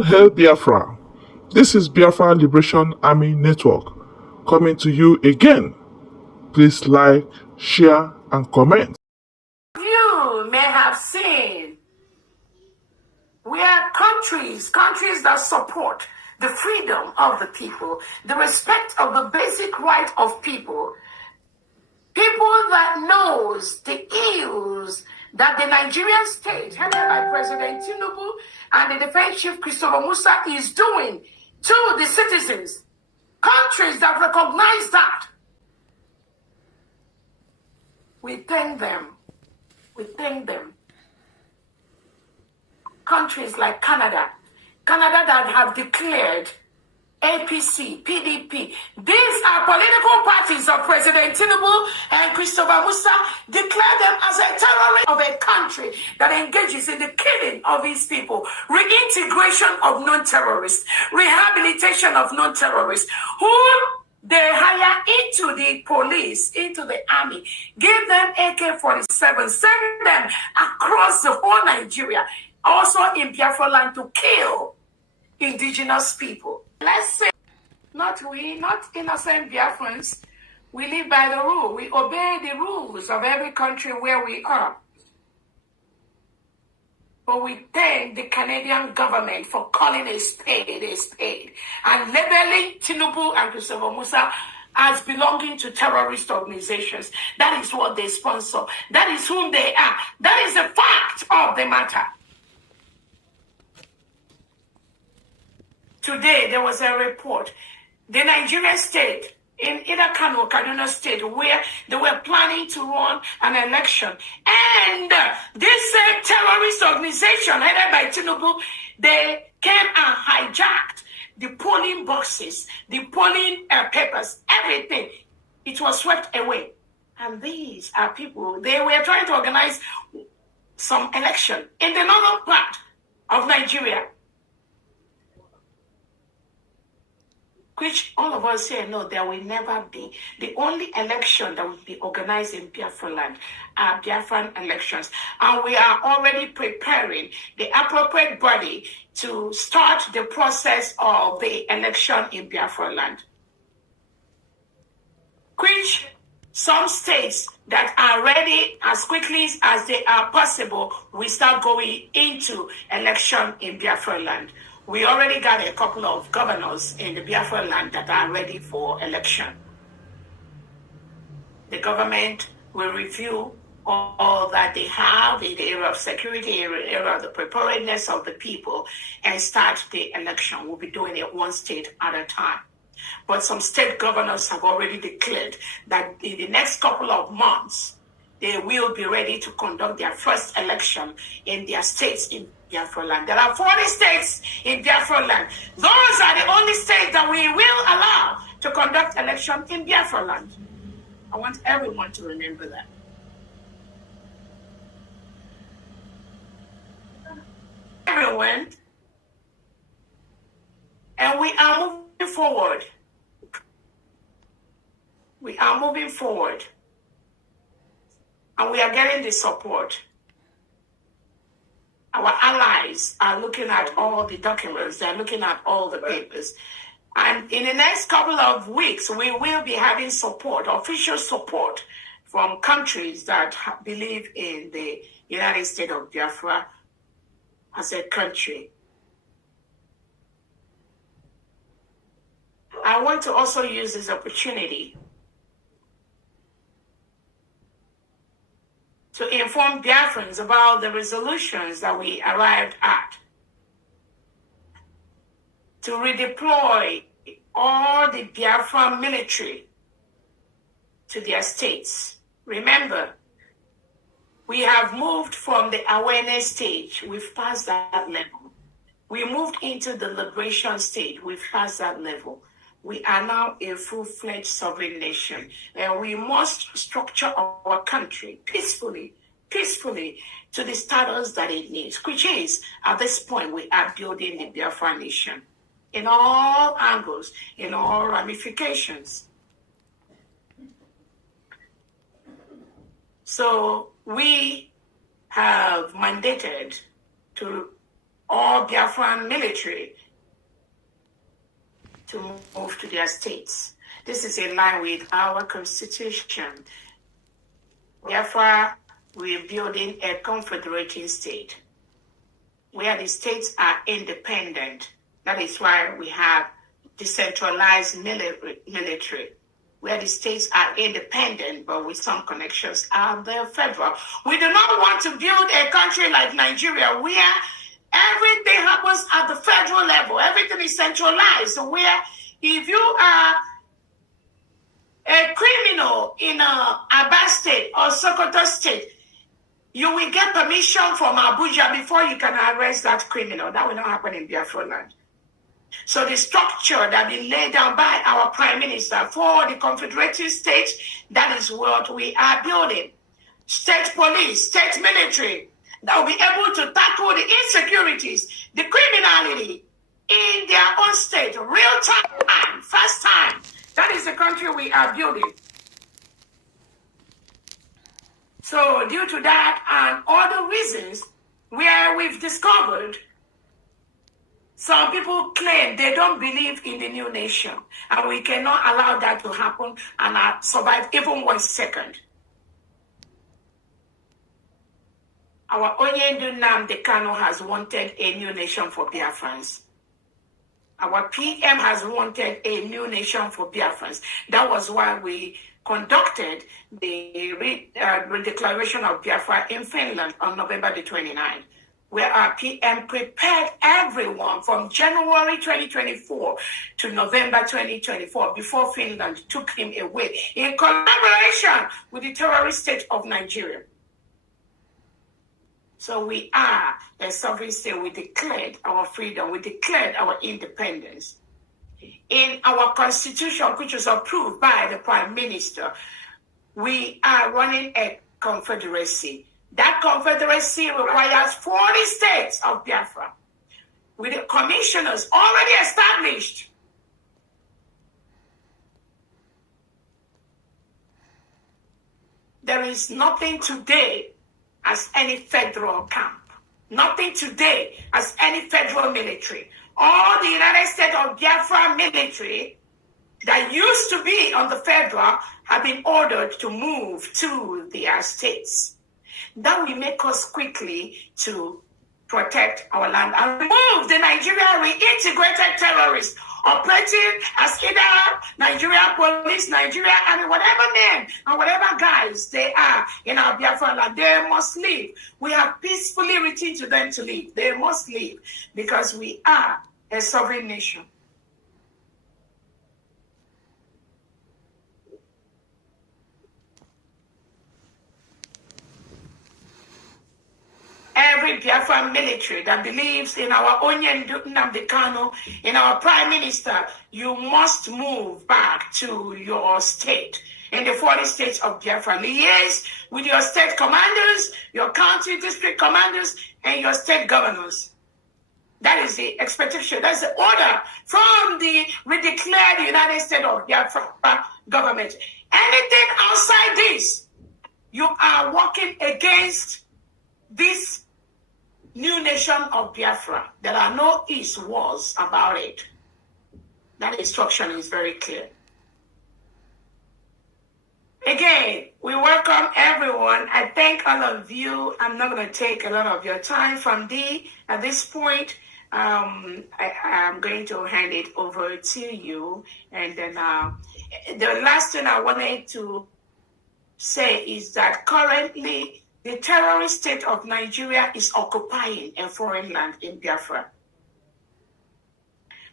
All hail Biafra. This is Biafra Liberation Army Network coming to you again. Please like, share, and comment. You may have seen we are countries that support the freedom of the people, the respect of the basic right of people that knows the ills that the Nigerian state, headed by President Tinubu and the defense chief Christopher Musa, is doing to the citizens. Countries that recognize that. We thank them. We thank them. Countries like Canada that have declared APC, PDP. These are political parties of President Tinubu and Christopher Musa. Declare them as a terrorist of a country that engages in the killing of its people, reintegration of non-terrorists, rehabilitation of non-terrorists, who they hire into the police, into the army, give them AK-47, send them across the whole Nigeria, also in Biafra land, to kill indigenous people. Let's say, not innocent Biafrans, we live by the rule. We obey the rules of every country where we are. But we thank the Canadian government for calling a spade and labeling Tinubu and Christopher Musa as belonging to terrorist organizations. That is what they sponsor. That is whom they are. That is the fact of the matter. Today, there was a report. The Nigerian state, in either Kano or Kaduna state, where they were planning to run an election. And this same terrorist organization, headed by Tinubu, they came and hijacked the polling boxes, the polling papers, everything. It was swept away. And these are people, they were trying to organize some election in the northern part of Nigeria, which all of us here know there will never be. The only election that will be organized in Biafra land are Biafran elections. And we are already preparing the appropriate body to start the process of the election in Biafra land, which some states that are ready as quickly as they are possible, we start going into election in Biafra land. We already got a couple of governors in the Biafra land that are ready for election. The government will review all that they have in the area of security, area of the preparedness of the people, and start the election. We'll be doing it one state at a time. But some state governors have already declared that in the next couple of months, they will be ready to conduct their first election in their states in Biafra land. There are 40 states in Biafra land. Those are the only states that we will allow to conduct election in Biafra land. I want everyone to remember that. Everyone. And we are moving forward. We are moving forward. And we are getting the support. Our allies are looking at all the documents. They're looking at all the papers. And in the next couple of weeks, we will be having support, official support, from countries that believe in the United States of Biafra as a country. I want to also use this opportunity to inform Biafrans about the resolutions that we arrived at, to redeploy all the Biafran military to their states. Remember, we have moved from the awareness stage. We've passed that level. We moved into the liberation stage. We've passed that level. We are now a full-fledged sovereign nation, and we must structure our country peacefully to the status that it needs, which is, at this point, we are building the Biafra nation in all angles, in all ramifications. So we have mandated to all Biafran military to move to their states. This is in line with our constitution. Therefore, we're building a confederating state where the states are independent. That is why we have decentralized military, where the states are independent, but with some connections are the federal. We do not want to build a country like Nigeria, where everything happens at the federal level. Everything is centralized. So where if you are a criminal in Aba State or Sokoto State, you will get permission from Abuja before you can arrest that criminal. That will not happen in Biafra land. So the structure that been laid down by our Prime Minister for the Confederated States, that is what we are building. State police, state military, that will be able to tackle the insecurities, the criminality in their own state, real time, fast time. That is the country we are building. So due to that and other reasons where we've discovered some people claim they don't believe in the new nation, and we cannot allow that to happen and survive even 1 second. Our Onyendu Nnamdi Kanu has wanted a new nation for Biafrans. Our PM has wanted a new nation for Biafrans. That was why we conducted the Declaration of Biafra in Finland on November the 29th, where our PM prepared everyone from January 2024 to November 2024 before Finland took him away in collaboration with the terrorist state of Nigeria. So we are a sovereign state. We declared our freedom. We declared our independence. In our constitution, which was approved by the Prime Minister, we are running a confederacy. That confederacy requires 40 states of Biafra, with the commissioners already established. There is nothing today as any federal camp. Nothing today as any federal military. All the United States of Biafra military that used to be on the federal have been ordered to move to their states. That will make us quickly to protect our land and remove the Nigeria reintegrated terrorists operating as either Nigeria police, Nigeria army, whatever name and whatever guys they are in our Biafra land. They must leave. We have peacefully written to them to leave. They must leave because we are a sovereign nation. Every Biafran military that believes in our Onyendu Nnamdi Kanu, in our Prime Minister, you must move back to your state. In the 40 states of Biafra, liaise with your state commanders, your county district commanders, and your state governors. That is the expectation. That's the order from the redeclared United States of Biafra government. Anything outside this, you are working against this new nation of Biafra. There are no ifs, wars about it. That instruction is very clear. Again, we welcome everyone. I thank all of you. I'm not going to take a lot of your time from D at this point. I'm going to hand it over to you. And then the last thing I wanted to say is that currently the terrorist state of Nigeria is occupying a foreign land in Biafra.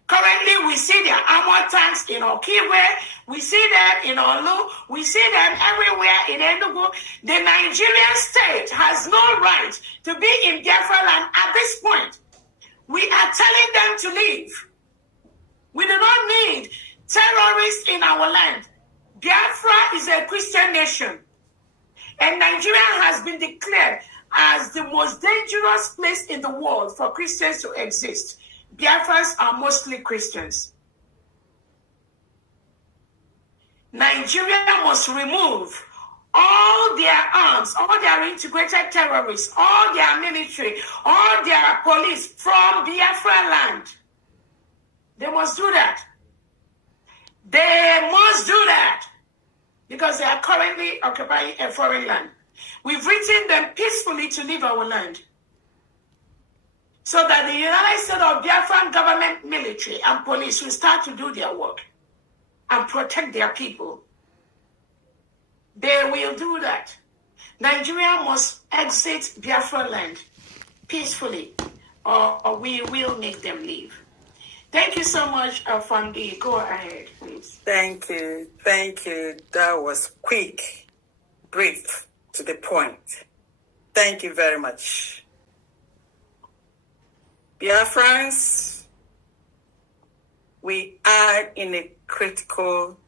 Currently, we see their armored tanks in Okigwe, we see them in Olu, we see them everywhere in Enugu. The Nigerian state has no right to be in Biafra land at this point. We are telling them to leave. We do not need terrorists in our land. Biafra is a Christian nation. And Nigeria has been declared as the most dangerous place in the world for Christians to exist. Biafrans are mostly Christians. Nigeria must remove all their arms, all their integrated terrorists, all their military, all their police from Biafra land. They must do that. They must do that because they are currently occupying a foreign land. We've written them peacefully to leave our land so that the United States of Biafran government, military, and police will start to do their work and protect their people. They will do that. Nigeria must exit Biafra land peacefully, or we will make them leave. Thank you so much, Fandi. Go ahead, please. Thank you. Thank you. That was quick, brief, to the point. Thank you very much. Biafrans, we are in a critical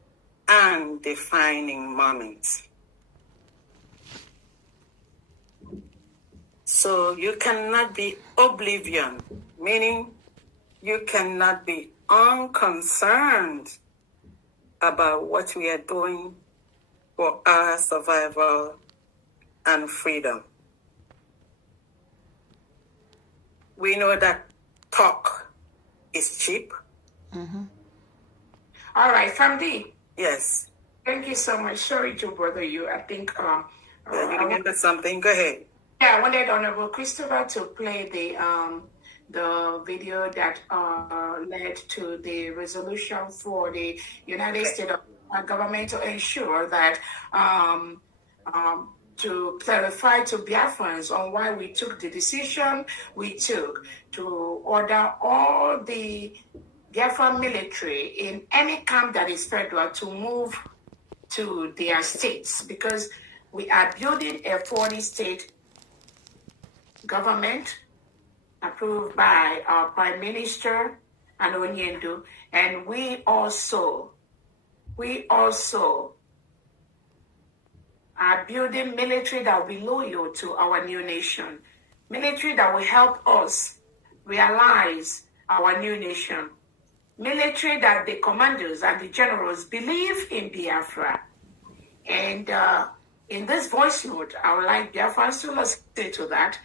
and defining moment. So you cannot be oblivion, meaning you cannot be unconcerned about what we are doing for our survival and freedom. We know that talk is cheap. Mm-hmm. All right, Famdi. Yes. Thank you so much. Sorry to bother you. I think you remember something. Go ahead. Yeah, I wanted Honorable Christopher to play the video that led to the resolution for the United States government to ensure that to clarify to Biafrans on why we took the decision we took to order all the Biafran military in any camp that is federal to move to their states, because we are building a 40-state government approved by our Prime Minister and Onyendo, and we also are building military that will be loyal to our new nation, military that will help us realize our new nation, military that the commanders and the generals believe in Biafra. And in this voice note, I would like Biafrans to listen to that,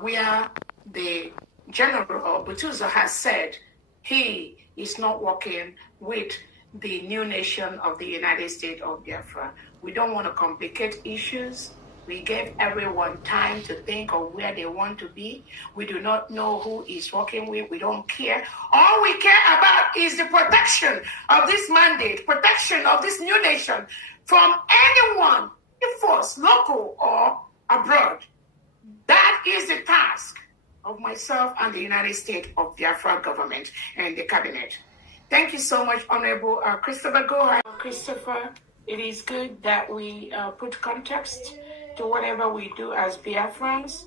where the General Butuzo has said he is not working with the new nation of the United States of Biafra. We don't want to complicate issues. We gave everyone time to think of where they want to be. We do not know who is working with. We don't care. All we care about is the protection of this mandate, protection of this new nation from anyone, force, local or abroad. That is the task of myself and the United States of Biafra government and the cabinet. Thank you so much, Honorable Christopher. Go ahead, Christopher. It is good that we put context to whatever we do as Biafrans.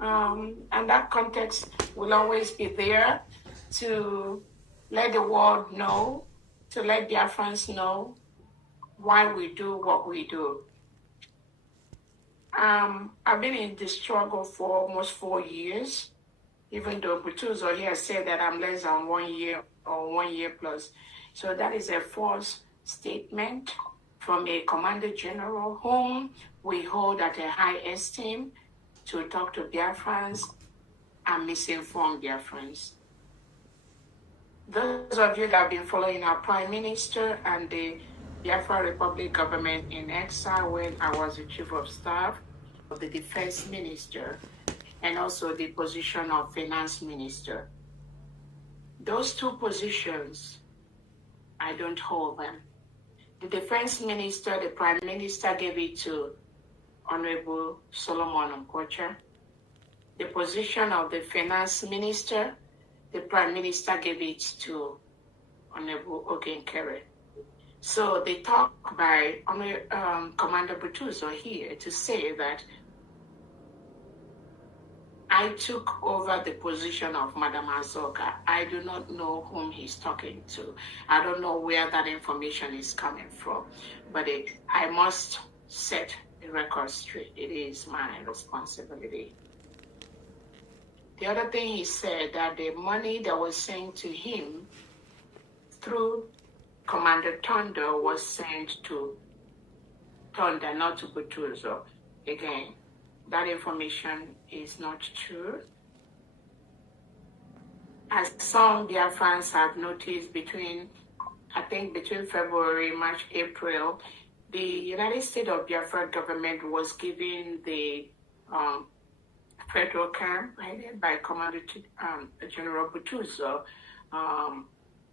And that context will always be there to let the world know, to let Biafrans know why we do what we do. I've been in this struggle for almost 4 years, even though Butuzo here said that I'm less than 1 year or 1 year plus. So that is a false statement from a commander general whom we hold at a high esteem to talk to Biafrans and misinform Biafrans. Those of you that have been following our Prime Minister and the Biafra Republic government in exile when I was the Chief of Staff of the Defense Minister and also the position of Finance Minister. Those two positions, I don't hold them. The Defense Minister, the Prime Minister gave it to Honorable Solomon Nkwocha. The position of the Finance Minister, the Prime Minister gave it to Honorable Ogenkere. So they talk by Commander Butuzo here to say that I took over the position of Madam Azoka. I do not know whom he's talking to. I don't know where that information is coming from. But I must set the record straight. It is my responsibility. The other thing he said, that the money that was sent to him through Commander Tondo was sent to Thunder, not to Butuzo. Again, that information is not true. As some Biafrans have noticed between February, March, April, the United States of Biafra government was giving the federal camp headed by Commander General Butuzo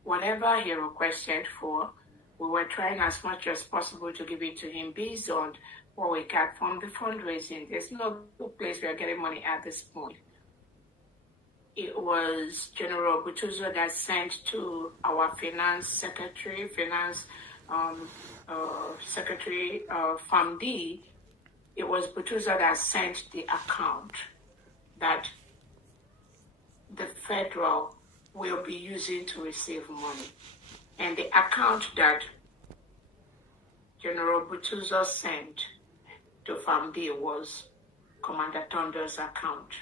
whatever he requested for. We were trying as much as possible to give it to him based on what we got from the fundraising. There's no place we are getting money at this point. It was General Butuzo that sent to our finance secretary, Secretary Famdi. It was Butuzo that sent the account that the federal will be using to receive money. And the account that General Butuzo sent to Famdi was Commander Thunder's account.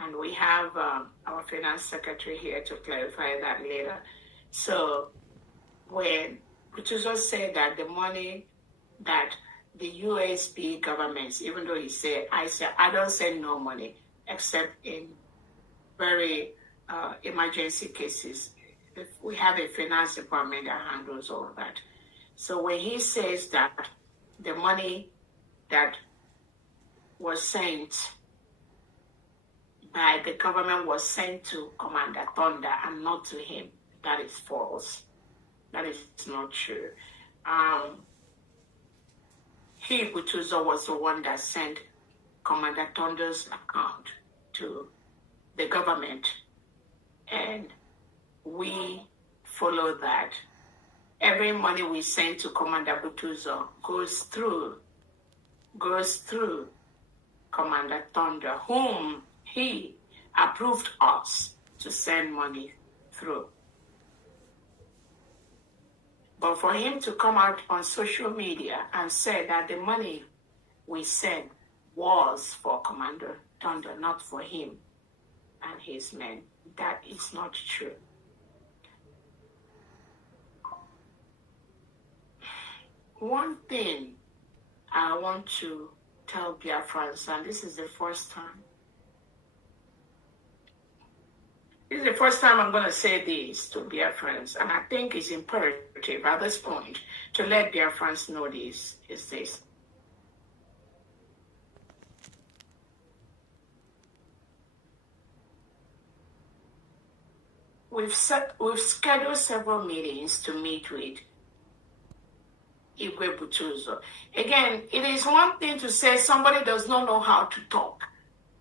And we have our finance secretary here to clarify that later. So when Butuzo said that the money that the USB governments, even though he said, I don't send no money except in very emergency cases. We have a finance department that handles all of that. So when he says that the money that was sent by the government was sent to Commander Thunder and not to him, that is false. That is not true. Butuzo was the one that sent Commander Thunder's account to the government, and we follow that. Every money we send to Commander Butuzo goes through Commander Thunder, whom he approved us to send money through. But for him to come out on social media and say that the money we sent was for Commander Thunder, not for him and his men, that is not true. One thing I want to tell Biafrans, and this is the first time. This is the first time I'm going to say this to Biafrans, and I think it's imperative at this point to let Biafrans know this, is this. We've scheduled several meetings to meet with Igwe Butuzo. Again, it is one thing to say somebody does not know how to talk.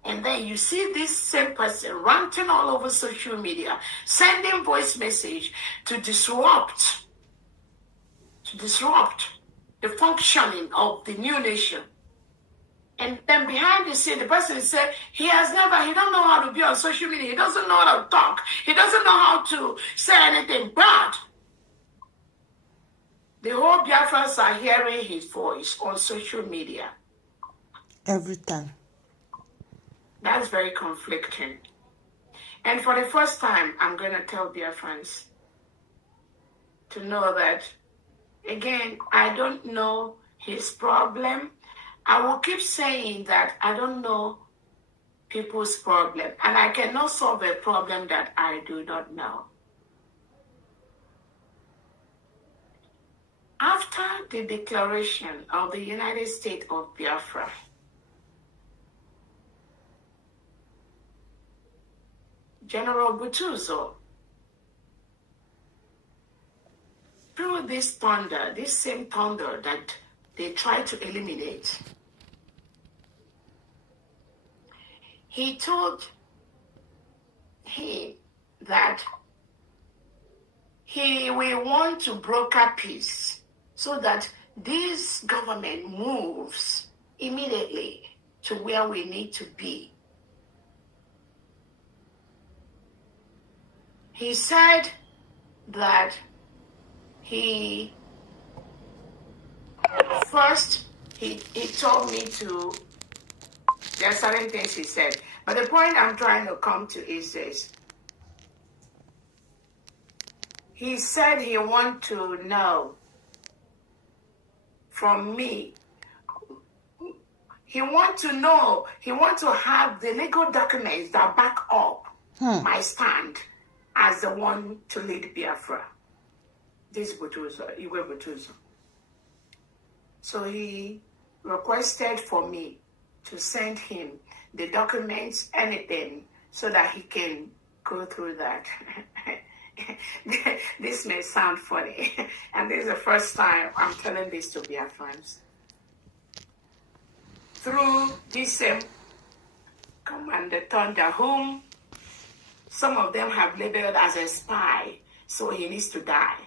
And then you see this same person ranting all over social media, sending voice message to disrupt the functioning of the new nation. And then behind the scene, the person said he don't know how to be on social media. He doesn't know how to talk. He doesn't know how to say anything bad. The whole Biafrans are hearing his voice on social media. Every time. That's very conflicting. And for the first time, I'm going to tell Biafrans to know that, again, I don't know his problem. I will keep saying that I don't know people's problem, and I cannot solve a problem that I do not know. After the declaration of the United States of Biafra, General Butuzo, through this same thunder that they tried to eliminate, he told him that he will want to broker peace so that this government moves immediately to where we need to be. He said that he told me to, there are certain things he said, but the point I'm trying to come to is this. He said he wants to know from me. He wants to know, he wants to have the legal documents that back up my stand as the one to lead Biafra. This Butuzo, Iwe Butuzo. So he requested for me to send him the documents, anything, so that he can go through that. This may sound funny, and this is the first time I'm telling this to Biafrans. Through this same Commander Thunder, whom some of them have labeled as a spy, so he needs to die.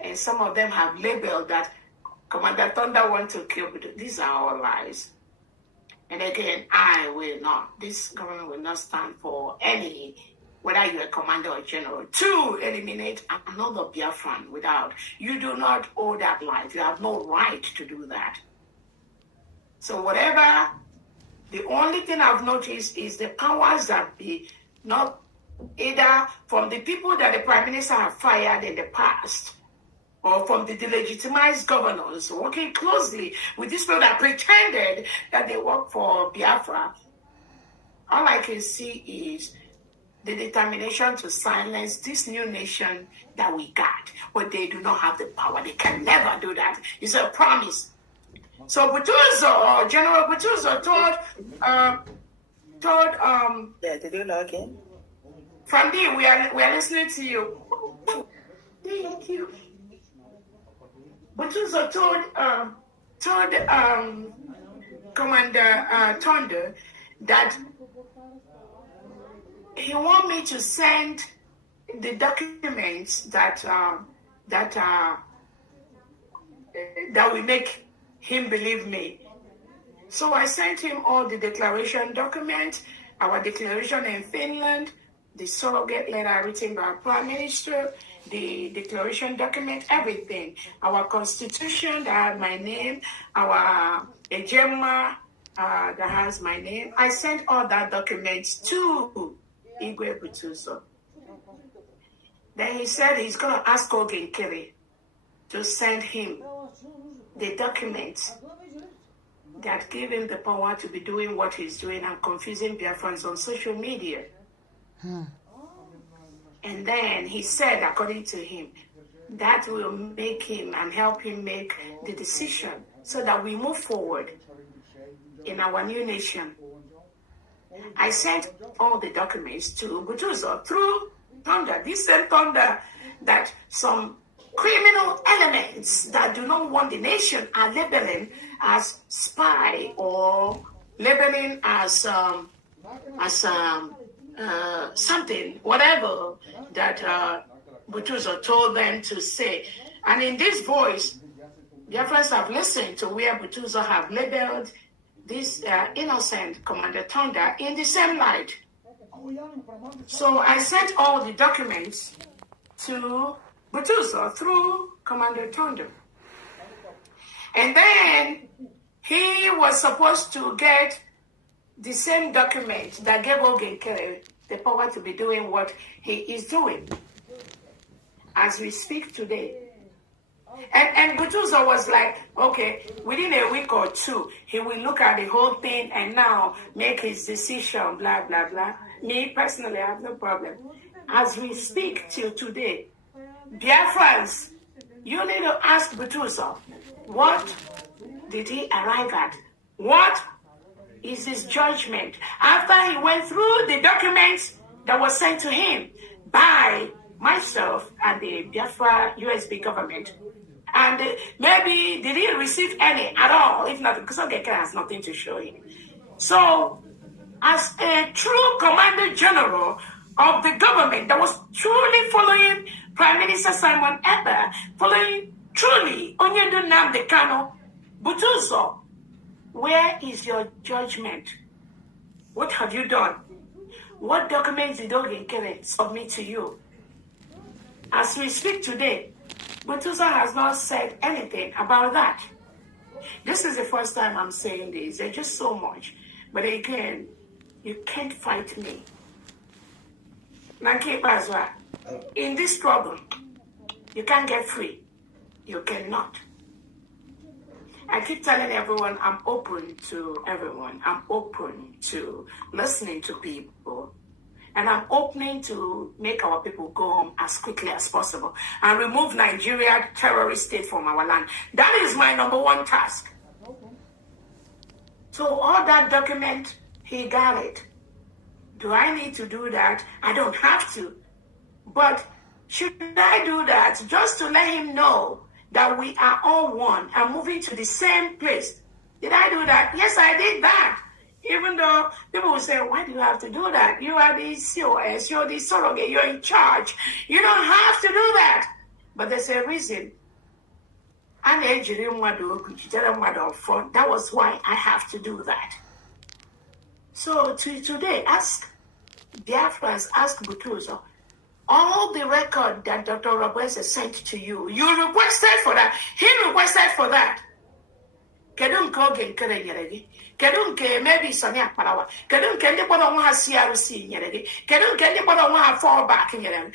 And some of them have labeled that Commander Thunder wants to kill, but these are all lies. And again, I will not, this government will not stand for any, whether you're a commander or general, to eliminate another Biafran without. You do not owe that life. You have no right to do that. So whatever, the only thing I've noticed is the powers that be, not either from the people that the Prime Minister have fired in the past, or from the delegitimized governors working closely with these people that pretended that they work for Biafra. All I can see is the determination to silence this new nation that we got, but they do not have the power. They can never do that. It's a promise. So Butuzo, or General Butuzo did you log in? Fandi, we are listening to you. Thank you. Butuzo told Commander Thunder that he want me to send the documents that will make him believe me. So I sent him all the declaration documents, our declaration in Finland, the surrogate letter written by our Prime Minister, the declaration document, everything. Our constitution that has my name, our agenda that has my name. I sent all that documents to Igwe Butuzo. Then he said he's going to ask Ogen Kiri to send him the documents that give him the power to be doing what he's doing and confusing Biafrans on social media. And then he said, according to him, that will make him and help him make the decision so that we move forward in our new nation. I sent all the documents to Butuzo through Thunder, this same Thunder that some criminal elements that do not want the nation are labeling as spy or labeling as something, whatever that Butuzo told them to say. And in this voice, Biafrans have listened to where Butuzo have labeled this innocent Commander Thunder in the same light. So I sent all the documents to Butuzo through Commander Thunder. And then he was supposed to get the same document that gave Ogen Kere the power to be doing what he is doing as we speak today. And Butuzo was like, okay, within a week or two, he will look at the whole thing and now make his decision, blah, blah, blah. Me, personally, I have no problem. As we speak till today, Biafrans, you need to ask Butuzo, what did he arrive at? What is his judgment? After he went through the documents that were sent to him by myself and the Biafra USB government, and maybe did he receive any at all? If not, because Ogeke has nothing to show him. So, as a true commander general of the government that was truly following Prime Minister Simon Ekpa, following truly Onyedu Nnamdi Kanu, Butuzo, where is your judgment? What have you done? What documents did Ogeke submit to you? As we speak today, Butuzo has not said anything about that. This is the first time I'm saying this. There's just so much. But again, you can't fight me. In this struggle, you can't get free. You cannot. I keep telling everyone I'm open to everyone. I'm open to listening to people. And I'm opening to make our people go home as quickly as possible and remove Nigeria terrorist state from our land. That is my number one task. So all that document, he got it. Do I need to do that? I don't have to. But should I do that just to let him know that we are all one and moving to the same place? Did I do that? Yes, I did that. Even though people will say, why do you have to do that? You are the COS, you're the surrogate, you're in charge. You don't have to do that. But there's a reason. That was why I have to do that. So today, ask Biafrans, ask Butuzo, all the record that Dr. Robese sent to you, you requested for that. He requested for that. Kedu nke oge nkere nyere gị? Kedu nke maybe Sani Akparawa? Kedu nke ndị kpọrọ nwa ha CRC nyere gị? Kedu nke ndị kpọrọ nwa ha fallback nyere gị?